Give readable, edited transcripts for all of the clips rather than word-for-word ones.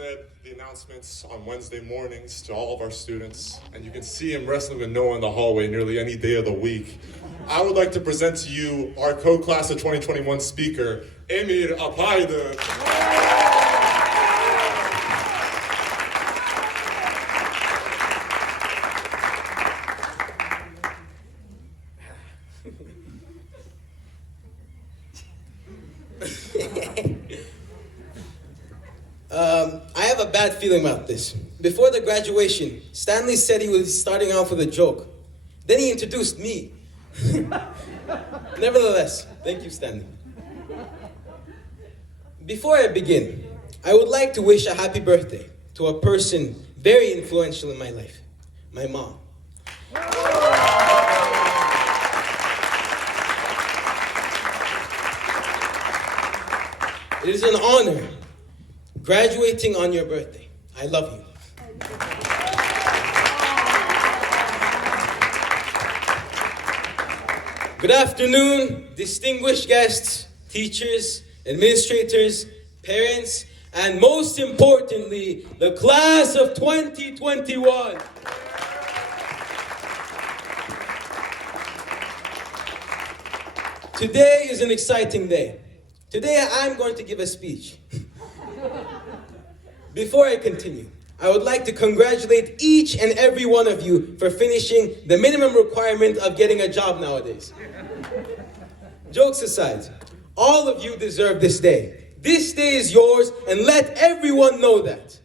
said the announcements on Wednesday mornings to all of our students, and you can see him wrestling with Noah in the hallway nearly any day of the week. I would like to present to you our co-class of 2021 speaker, Emir Apaydin. I have a bad feeling about this. Before the graduation, Stanley said he was starting off with a joke. Then he introduced me. Nevertheless, thank you, Stanley. Before I begin, I would like to wish a happy birthday to a person very influential in my life, my mom. It is an honor graduating on your birthday. I love you. Good afternoon, distinguished guests, teachers, administrators, parents, and most importantly, the class of 2021. Today is an exciting day. Today I'm going to give a speech. Before I continue, I would like to congratulate each and every one of you for finishing the minimum requirement of getting a job nowadays. Jokes aside, all of you deserve this day. This day is yours, and let everyone know that.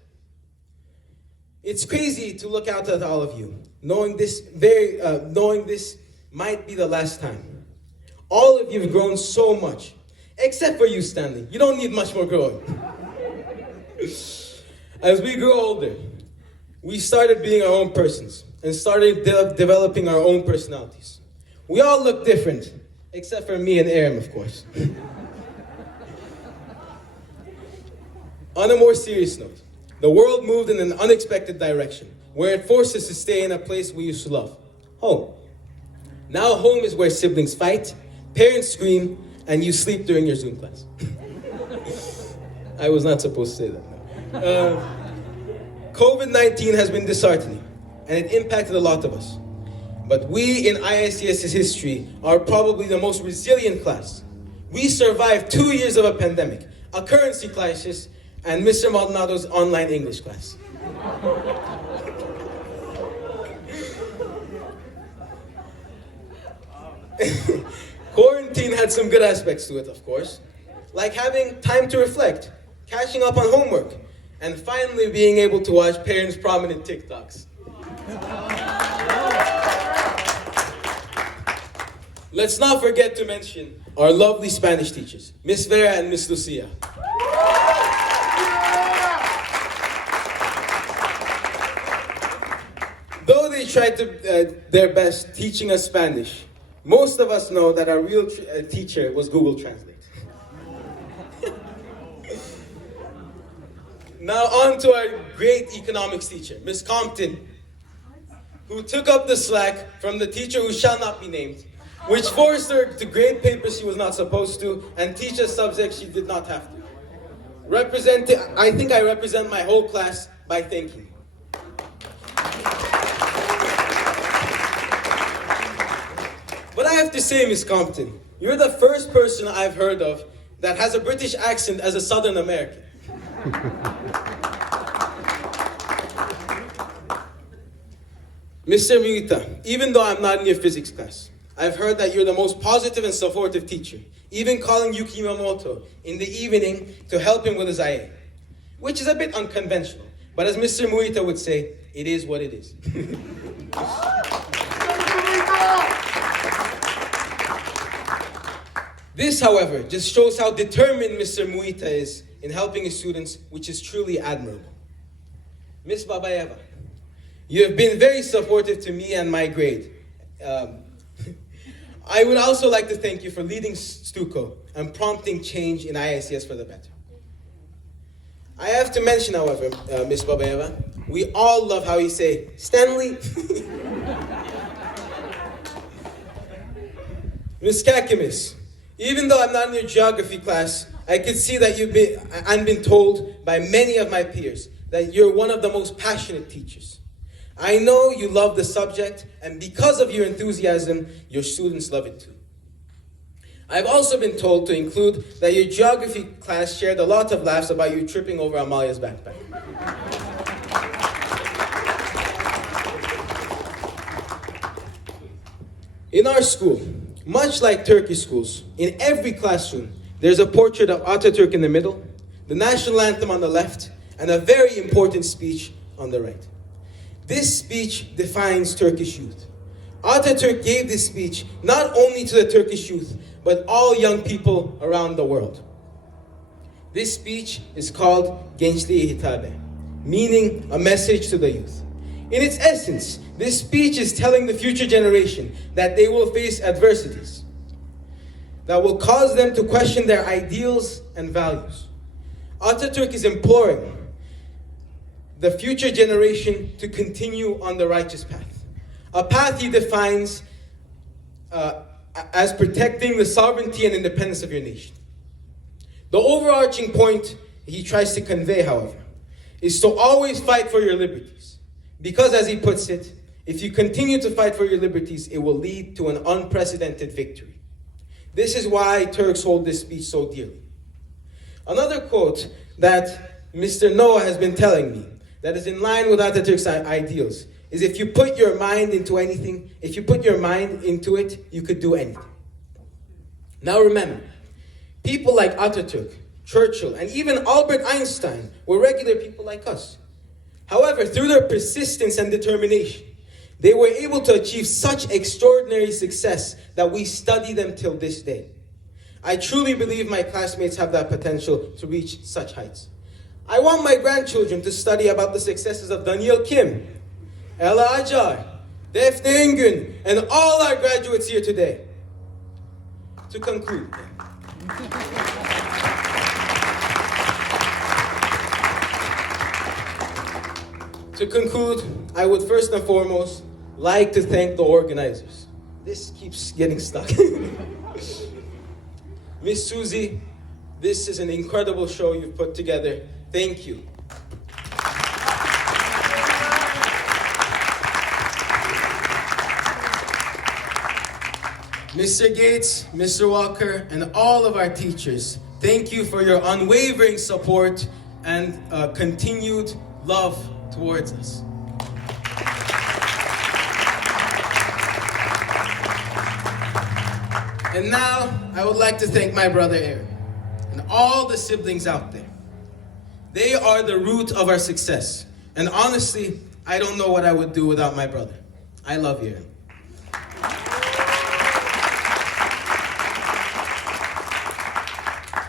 It's crazy to look out at all of you, knowing this might be the last time. All of you have grown so much, except for you, Stanley. You don't need much more growing. As we grew older, we started being our own persons and started developing our own personalities. We all look different, except for me and Aram, of course. On a more serious note, the world moved in an unexpected direction, where it forced us to stay in a place we used to love, home. Now home is where siblings fight, parents scream, and you sleep during your Zoom class. I was not supposed to say that. COVID-19 has been disheartening, and it impacted a lot of us. But we in IICS's history are probably the most resilient class. We survived 2 years of a pandemic, a currency crisis, and Mr. Maldonado's online English class. Quarantine had some good aspects to it, of course, like having time to reflect, catching up on homework, and finally being able to watch parents' prominent TikToks. Let's not forget to mention our lovely Spanish teachers, Miss Vera and Miss Lucia. Though they tried their best teaching us Spanish, most of us know that our real teacher was Google Translate. Now on to our great economics teacher, Miss Compton, who took up the slack from the teacher who shall not be named, which forced her to grade papers she was not supposed to and teach a subject she did not have to. I think I represent my whole class by thanking you. But I have to say, Miss Compton, you're the first person I've heard of that has a British accent as a Southern American. Mr. Muita, even though I'm not in your physics class, I've heard that you're the most positive and supportive teacher, even calling Yuki Yamamoto in the evening to help him with his IA, which is a bit unconventional, but as Mr. Muita would say, it is what it is. This, however, just shows how determined Mr. Muita is in helping his students, which is truly admirable. Miss Babayeva, you have been very supportive to me and my grade. I would also like to thank you for leading Stuco and prompting change in IICS for the better. I have to mention, however, Miss Babayeva, we all love how you say, Stanley. Miss Kakimis, even though I'm not in your geography class, I could see that I've been told by many of my peers that you're one of the most passionate teachers. I know you love the subject, and because of your enthusiasm, your students love it too. I've also been told to include that your geography class shared a lot of laughs about you tripping over Amalia's backpack. In our school, much like Turkish schools, in every classroom, there's a portrait of Atatürk in the middle, the national anthem on the left, and a very important speech on the right. This speech defines Turkish youth. Atatürk gave this speech not only to the Turkish youth, but all young people around the world. This speech is called Gençliğe Hitabe, meaning a message to the youth. In its essence, this speech is telling the future generation that they will face adversities that will cause them to question their ideals and values. Atatürk is imploring the future generation to continue on the righteous path. A path he defines as protecting the sovereignty and independence of your nation. The overarching point he tries to convey, however, is to always fight for your liberties. Because, as he puts it, if you continue to fight for your liberties, it will lead to an unprecedented victory. This is why Turks hold this speech so dearly. Another quote that Mr. Noah has been telling me that is in line with Atatürk's ideals is, if you put your mind into anything, if you put your mind into it, you could do anything. Now remember, people like Atatürk, Churchill, and even Albert Einstein were regular people like us. However, through their persistence and determination, they were able to achieve such extraordinary success that we study them till this day. I truly believe my classmates have that potential to reach such heights. I want my grandchildren to study about the successes of Daniel Kim, Ella Acar, Defne Engün, and all our graduates here today. To conclude, I would first and foremost like to thank the organizers. This keeps getting stuck. Miss Susie, this is an incredible show you've put together. Thank you. Mr. Gates, Mr. Walker, and all of our teachers, thank you for your unwavering support and continued love towards us. And now, I would like to thank my brother Aaron and all the siblings out there. They are the root of our success. And honestly, I don't know what I would do without my brother. I love you, Aaron.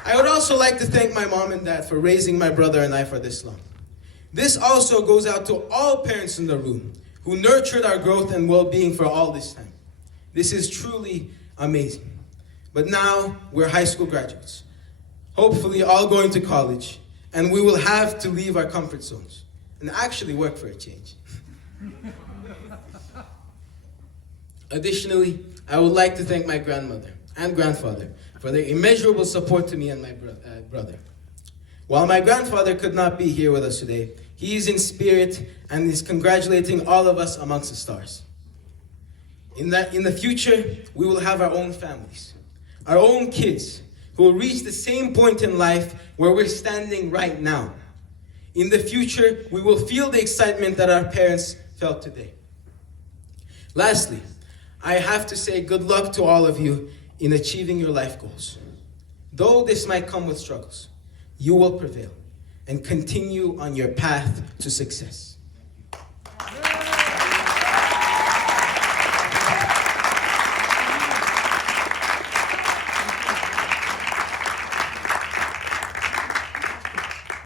I would also like to thank my mom and dad for raising my brother and I for this long. This also goes out to all parents in the room who nurtured our growth and well-being for all this time. This is truly amazing. But now we're high school graduates, hopefully all going to college, and we will have to leave our comfort zones and actually work for a change. Additionally, I would like to thank my grandmother and grandfather for their immeasurable support to me and my brother. While my grandfather could not be here with us today, he is in spirit and is congratulating all of us amongst the stars. In the future, we will have our own families, our own kids, who will reach the same point in life where we're standing right now. In the future, we will feel the excitement that our parents felt today. Lastly, I have to say good luck to all of you in achieving your life goals. Though this might come with struggles, you will prevail and continue on your path to success.